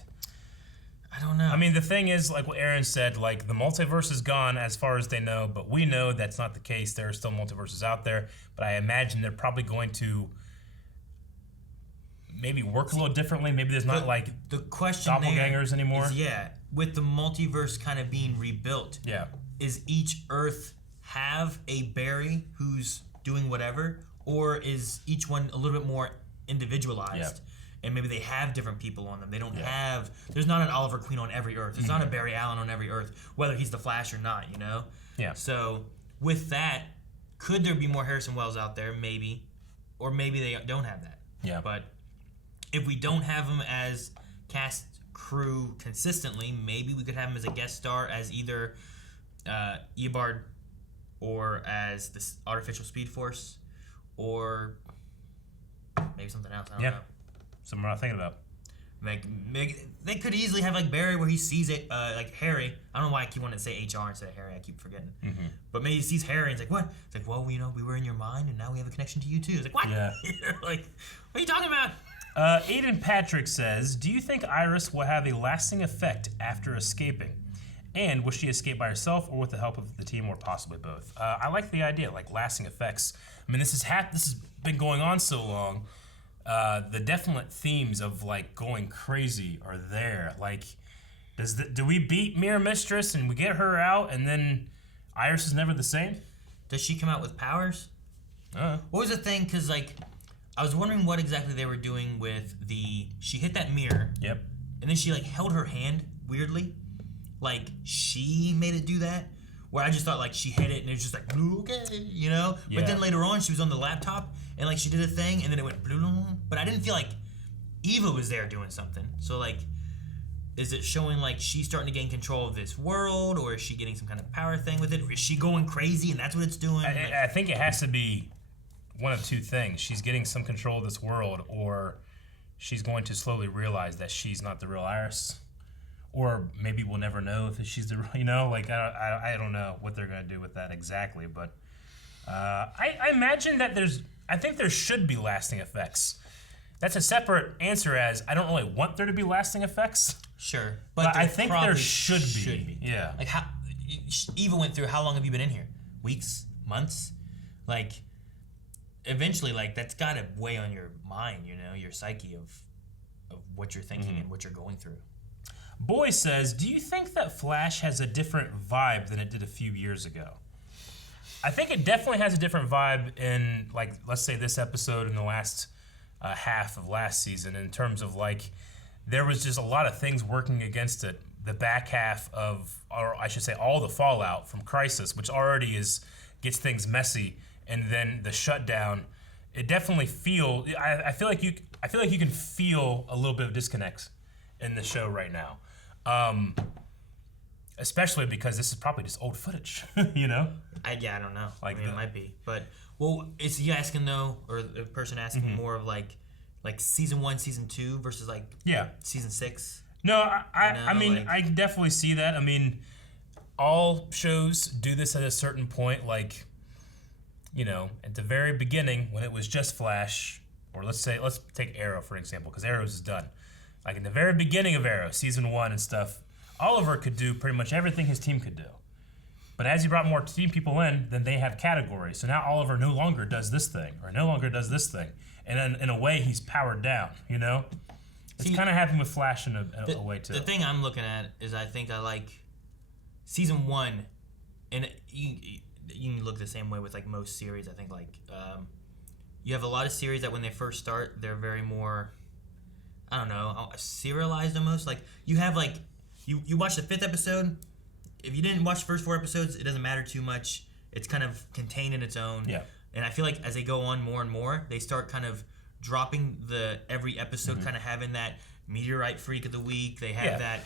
I don't know. I mean, the thing is, like what Aaron said, like the multiverse is gone as far as they know, but we know that's not the case. There are still multiverses out there, but I imagine they're probably going to maybe work a little differently. Maybe there's not like the question doppelgangers anymore. With the multiverse kind of being rebuilt. Yeah. Is each Earth have a Barry who's doing whatever, or is each one a little bit more individualized? Yeah. And maybe they have different people on them. They don't have. There's not an Oliver Queen on every Earth. There's not a Barry Allen on every Earth, whether he's the Flash or not. You know. Yeah. So with that, could there be more Harrison Wells out there? Maybe, or maybe they don't have that. Yeah. But if we don't have him as cast crew consistently, maybe we could have him as a guest star as either Eobard or as the Artificial Speed Force, or maybe something else. I don't know. Something we're not thinking about. They could easily have like Barry where he sees it, like Harry. I don't know why I keep wanting to say HR instead of Harry. I keep forgetting. Mm-hmm. But maybe he sees Harry and he's like, what? It's like, well, we were in your mind and now we have a connection to you too. It's like, what? Yeah. Like, what are you talking about? Aiden Patrick says, do you think Iris will have a lasting effect after escaping? And will she escape by herself or with the help of the team, or possibly both? I like the idea, like lasting effects. I mean, this has been going on so long. The definite themes of like going crazy are there. Like, do we beat Mirror Mistress and we get her out, and then Iris is never the same? Does she come out with powers? What was the thing? Because like, I was wondering what exactly they were doing with she hit that mirror. Yep. And then she like held her hand weirdly, like she made it do that. Where I just thought like she hit it and it was just like okay, you know. Yeah. But then later on she was on the laptop and like she did a thing and then it went blue. But I didn't feel like Eva was there doing something. So like, is it showing like she's starting to gain control of this world, or is she getting some kind of power thing with it, or is she going crazy and that's what it's doing? I think it has to be one of two things. She's getting some control of this world, or she's going to slowly realize that she's not the real Iris, or maybe we'll never know if she's the, like I don't know what they're gonna do with that exactly, but I imagine that I think there should be lasting effects. That's a separate answer as I don't really want there to be lasting effects. Sure, But there I think there probably should be. Yeah. Like how Eva went through. How long have you been in here? Weeks, months? Like eventually, like that's got to weigh on your mind. Your psyche of what you're thinking and what you're going through. Boy says, do you think that Flash has a different vibe than it did a few years ago? I think it definitely has a different vibe in, like, let's say this episode in the last half of last season, in terms of, like, there was just a lot of things working against it. The back half of, or I should say all the fallout from Crisis, which already gets things messy, and then the shutdown, it definitely I feel like you can feel a little bit of disconnect in the show right now. Especially because this is probably just old footage, I don't know. Like it might be, but is he asking though, or the person asking more of like season 1, season 2 versus season 6? No, I mean I definitely see that. I mean, all shows do this at a certain point, like at the very beginning when it was just Flash, or let's take Arrow for example, because Arrow is done. Like in the very beginning of Arrow, season 1 and stuff, Oliver could do pretty much everything his team could do. But as he brought more team people in, then they have categories. So now Oliver no longer does this thing, or no longer does this thing. And then in a way, he's powered down, It's kind of happened with Flash in a way too. The thing I'm looking at is I think I like season 1, and you can look the same way with like most series. I think you have a lot of series that when they first start, they're very more, I don't know, serialized almost. Like you have like, you watch the 5th episode. If you didn't watch the first 4 episodes, it doesn't matter too much. It's kind of contained in its own. Yeah. And I feel like as they go on more and more, they start kind of dropping every episode kind of having that meteorite freak of the week. They have that,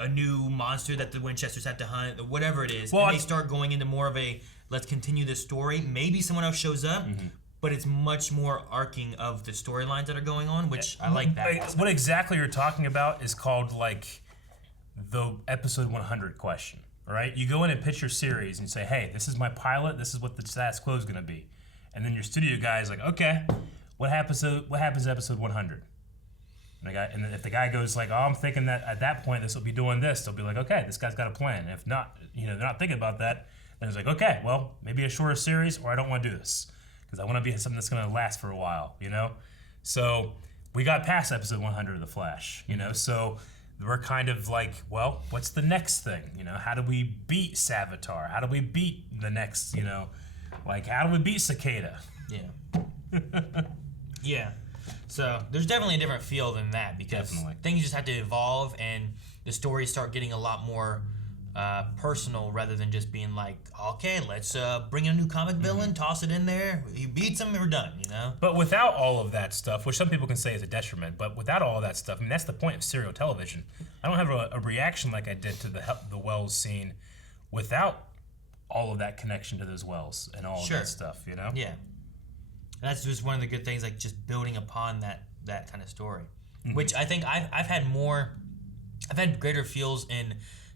a new monster that the Winchesters have to hunt, or whatever it is. Well, and they start going into more of a, let's continue this story. Maybe someone else shows up, but it's much more arcing of the storylines that are going on, which I like that. What exactly you're talking about is called like the episode 100 question, right? You go in and pitch your series and say, hey, this is my pilot, this is what the status quo is going to be. And then your studio guy is like, okay, what happens to episode 100? And if the guy goes like, oh, I'm thinking that at that point this will be doing this, they'll be like, okay, this guy's got a plan. If not, they're not thinking about that, then it's like, okay, well, maybe a shorter series, or I don't want to do this because I want to be something that's going to last for a while, So we got past episode 100 of The Flash, so we're kind of like, well, what's the next thing? How do we beat Savitar? How do we beat the next, how do we beat Cicada? Yeah. Yeah. So there's definitely a different feel than that, because things just have to evolve and the stories start getting a lot more personal, rather than just being like, okay, let's bring in a new comic villain, toss it in there, he beats him, we're done, But without all of that stuff, which some people can say is a detriment, but without all of that stuff, I mean, that's the point of serial television. I don't have a reaction like I did to the Wells scene without all of that connection to those Wells and all of that stuff, Yeah. That's just one of the good things, like just building upon that kind of story, which I think I've had greater feels in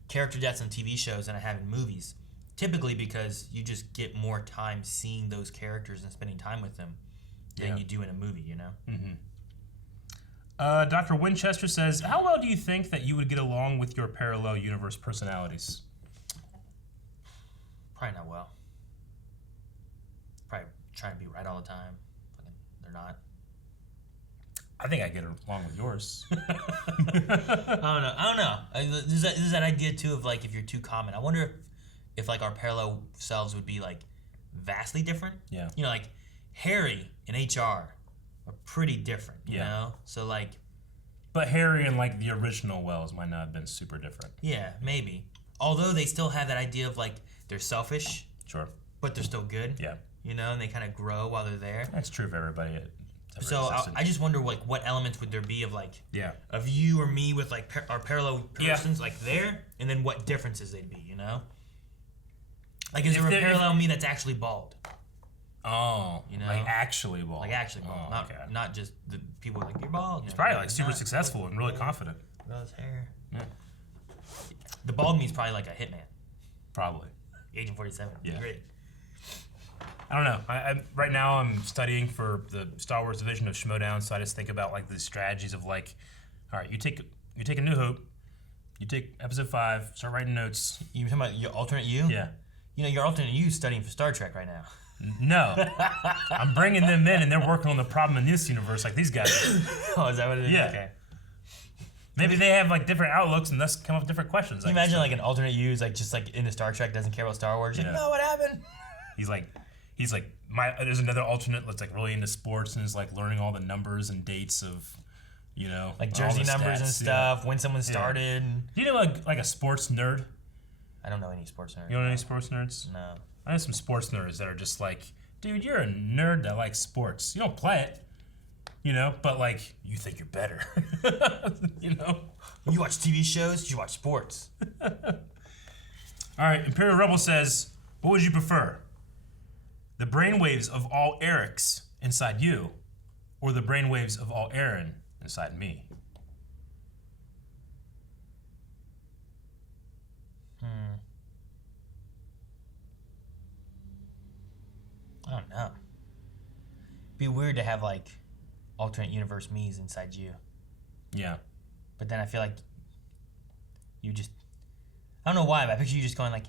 character deaths on TV shows than I have in movies, typically because you just get more time seeing those characters and spending time with them than you do in a movie, Dr. Winchester says, how well do you think that you would get along with your parallel universe personalities? Probably not well. Probably trying to be right all the time. They're not. I think I get along with yours. I don't know. There's that idea too of like, if you're too common. I wonder if like our parallel selves would be like vastly different. Yeah. Like Harry and HR are pretty different. You know. So like. But Harry and like the original Wells might not have been super different. Yeah, maybe. Although they still have that idea of like they're selfish. Sure. But they're still good. Yeah. And they kind of grow while they're there. That's true of everybody. So I just wonder like what elements would there be of like of you or me with like our parallel persons like there, and then what differences they'd be, Like is there a parallel me that's actually bald? Oh, like actually bald. Like actually bald, not just the people like you're bald. He's probably like super successful and really confident. About his hair. Yeah. The bald me's probably like a hitman. Probably. Agent 47. Yeah. Great. I don't know. I right now I'm studying for the Star Wars division of Schmodown, so I just think about like the strategies of like, all right, you take A New Hope, you take Episode 5, start writing notes. You talking about your alternate you? Yeah. You know, your alternate you studying for Star Trek right now. No, I'm bringing them in, and they're working on the problem in this universe, like these guys. Oh, is that what it is? Yeah. Okay. Maybe they have like different outlooks and thus come up with different questions. Can you imagine like an alternate you is like just like into Star Trek, doesn't care about Star Wars? He's like, Yeah. no, what happened? He's like, there's another alternate that's like really into sports and is like learning all the numbers and dates of, you know, Like all jersey the numbers and stats, stuff, when someone started. Do you know like a sports nerd? I don't know any sports nerds. You don't know any sports nerds? No. I know some sports nerds that are just like, dude, you're a nerd that likes sports. You don't play it, you know, but like, you think you're better, you know? You watch TV shows, you watch sports. All right, Imperial Rebel says, what would you prefer? The brainwaves of all Erics inside you, or the brainwaves of all Aaron inside me? I don't know. Be weird to have like alternate universe me's inside you. Yeah. But then I feel like you just, I don't know why, but I picture you just going like,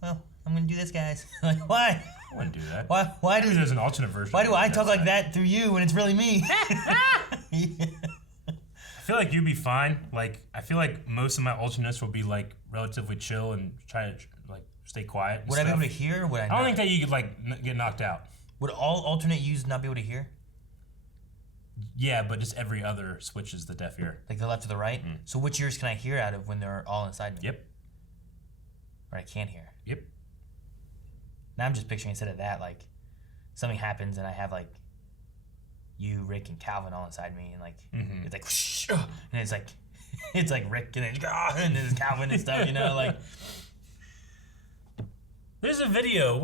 well, I'm gonna do this, guys. Like, why? I wouldn't do that. Why Maybe there's an alternate version. Why do I talk like side. that through you when it's really me? I feel like you'd be fine. Like, I feel like most of my alternates will be like relatively chill and try to like stay quiet. and Would I be stuff. able to hear? Or would I? I don't not? think that you could like get knocked out. Would all alternate yous not be able to hear? Yeah, but just every other switches the deaf ear. Like the left or the right? So which ears can I hear out of when they're all inside me? Yep. Or I can't hear? Yep. Now I'm just picturing instead of that, like something happens and I have like you, Rick, and Calvin all inside me, and like it's like whoosh, and it's like Rick and then there's Calvin and stuff, you know, like. There's a video.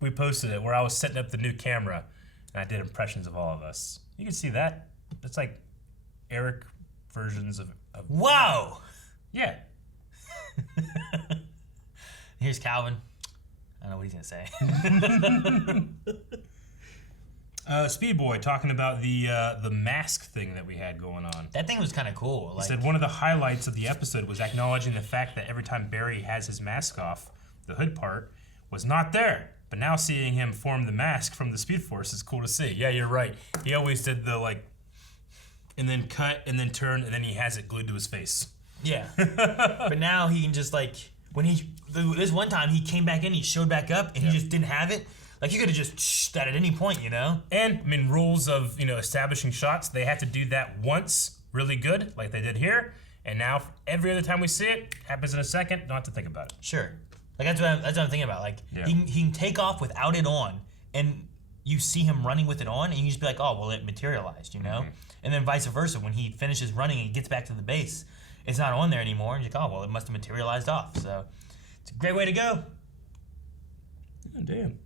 We posted it where I was setting up the new camera, and I did impressions of all of us. You can see that. It's like Eric versions of Wow. Yeah. Here's Calvin. I don't know what he's gonna say. Speedboy talking about the mask thing that we had going on. That thing was kind of cool. He Like, said one of the highlights of the episode was acknowledging the fact that every time Barry has his mask off, the hood part was not there. But now seeing him form the mask from the Speed Force is cool to see. Yeah, you're right. He always did the like, and then cut, and then turn, and then he has it glued to his face. yeah. But now he can just like this one time he came back in, he showed back up, and he just didn't have it. Like you could have just that at any point, you know. And I mean, rules of establishing shots, they have to do that once really good, like they did here. And now every other time we see it, happens in a second. Don't have to think about it. Sure. Like that's what I'm thinking about. Like he can take off without it on, and you see him running with it on, and you just be like, oh well, it materialized, you know. And then vice versa, when he finishes running and gets back to the base, it's not on there anymore, and you're like, oh well, it must have materialized off. So it's a great way to go. Oh, damn.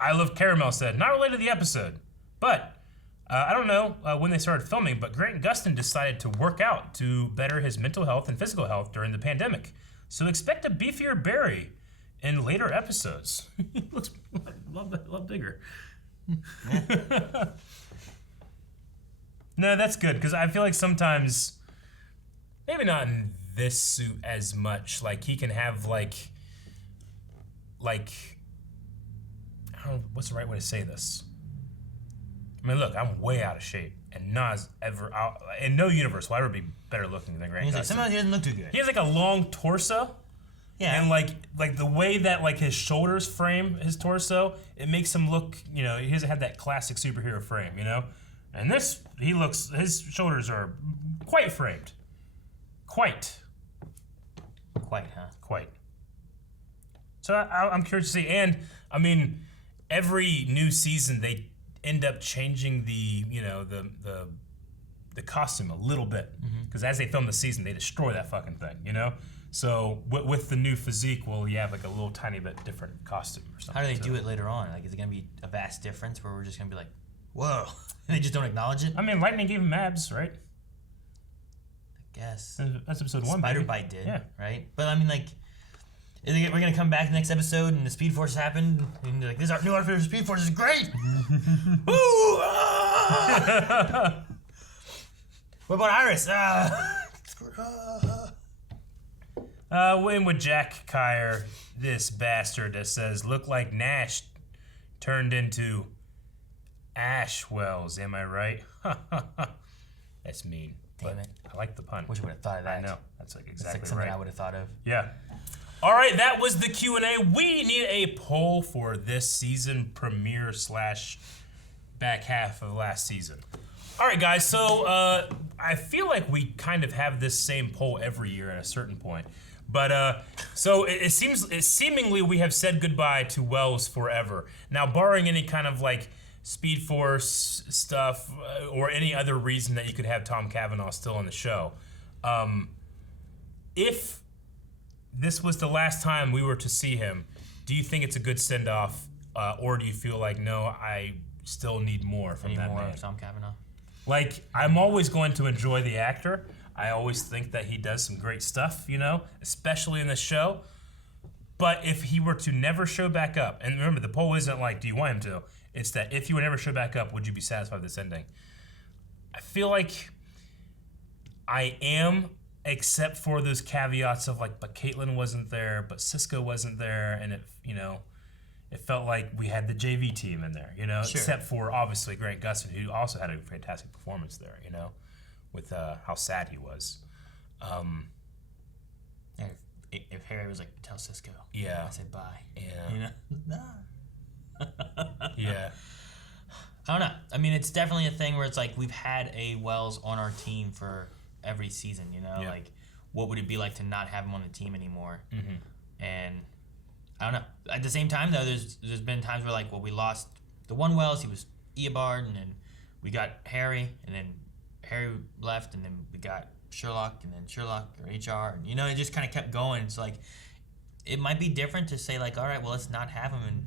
I Love Caramel said, not related to the episode, but I don't know when they started filming, but Grant Gustin decided to work out to better his mental health and physical health during the pandemic. So expect a beefier Barry in later episodes. He looks a lot bigger. No, that's good, because I feel like sometimes, maybe not in this suit as much, like he can have like I don't know, what's the right way to say this? I mean, look, I'm way out of shape, and Nas in no universe will I ever be better looking than Grant He's Gustin. like, sometimes he doesn't look too good. He has like a long torso. Yeah. And like the way that like his shoulders frame his torso, it makes him look, he doesn't have that classic superhero frame, And this, his shoulders are quite framed. Quite. Quite, huh? Quite. So I'm curious to see, and I mean, every new season they end up changing the costume a little bit, because as they film the season, they destroy that fucking thing, So with the new physique, well, you have like a little tiny bit different costume or something. How do they do it later on? Like, is it gonna be a vast difference where we're just gonna be like, whoa, and they just don't acknowledge it? I mean, Lightning gave him abs, right? guess. That's episode 1. Spider baby. Bite did, Yeah. right? But I mean, like, we're gonna come back next episode and the Speed Force happened, and they're like, this new artificial Speed Force is great. Woo! Ah! What about Iris? Win with Jack Kyer, this bastard that says, look like Nash turned into Ash Wells, am I right? That's mean. Damn it. I like the pun. Wish I would have thought of that. I know. That's like That's exactly like something right. I would have thought of. Yeah. All right, that was the Q&A. We need a poll for this season premiere / back half of last season. All right, guys, so I feel like we kind of have this same poll every year at a certain point. But so it seemingly we have said goodbye to Wells forever. Now, barring any kind of like Speed Force stuff or any other reason that you could have Tom Cavanaugh still on the show, if this was the last time we were to see him, do you think it's a good send-off, or do you feel like, no, I still need more from that man? Of Tom Cavanaugh. Like, I'm always going to enjoy the actor. I always think that he does some great stuff, you know, especially in the show. But if he were to never show back up, and remember, the poll isn't like, do you want him to? It's that if he would never show back up, would you be satisfied with this ending? I feel like I am, except for those caveats of like, but Caitlyn wasn't there, but Cisco wasn't there, and it, you know, it felt like we had the JV team in there, you know, Sure. except for obviously Grant Gustin, who also had a fantastic performance there, you know, with how sad he was. If Harry was like, tell Cisco. Yeah. I said bye. Yeah. You know? Yeah. I don't know. I mean, it's definitely a thing where it's like we've had a Wells on our team for every season, you know? Yeah. Like, what would it be like to not have him on the team anymore? Mm-hmm. And I don't know. At the same time, though, there's been times where, like, well, we lost the one Wells, he was Eobard, and then we got Harry, and then Harry left, and then we got Sherlock, and then Sherlock or HR, and, you know, it just kind of kept going. It's like, it might be different to say, like, all right, well, let's not have him, and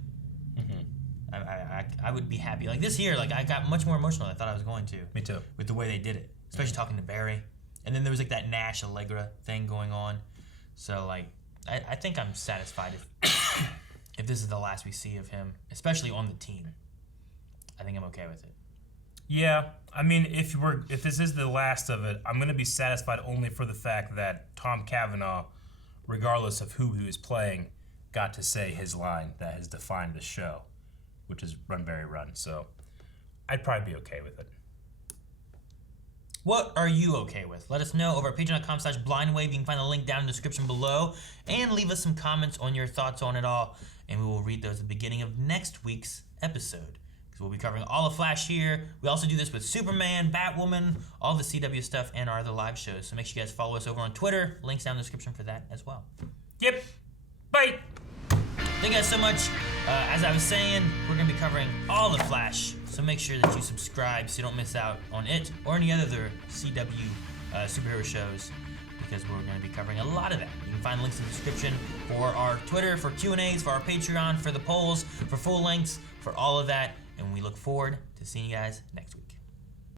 I would be happy. Like, this year, like, I got much more emotional than I thought I was going to. Me too. With the way they did it, especially talking to Barry. And then there was, like, that Nash Allegra thing going on. So, like, I think I'm satisfied if this is the last we see of him, especially on the team. I think I'm okay with it. Yeah, I mean, if this is the last of it, I'm going to be satisfied only for the fact that Tom Cavanaugh, regardless of who he was playing, got to say his line that has defined the show, which is "Run, Barry, run." So I'd probably be okay with it. What are you okay with? Let us know over at patreon.com/blindwave. You can find the link down in the description below. And leave us some comments on your thoughts on it all. And we will read those at the beginning of next week's episode. Because we'll be covering all of Flash here. We also do this with Superman, Batwoman, all the CW stuff, and our other live shows. So make sure you guys follow us over on Twitter. Links down in the description for that as well. Yep. Bye. Thank you guys so much. As I was saying, we're going to be covering all the Flash, so make sure that you subscribe so you don't miss out on it or any other CW superhero shows, because we're going to be covering a lot of that. You can find links in the description for our Twitter, for Q&As, for our Patreon, for the polls, for full links, for all of that, and we look forward to seeing you guys next week.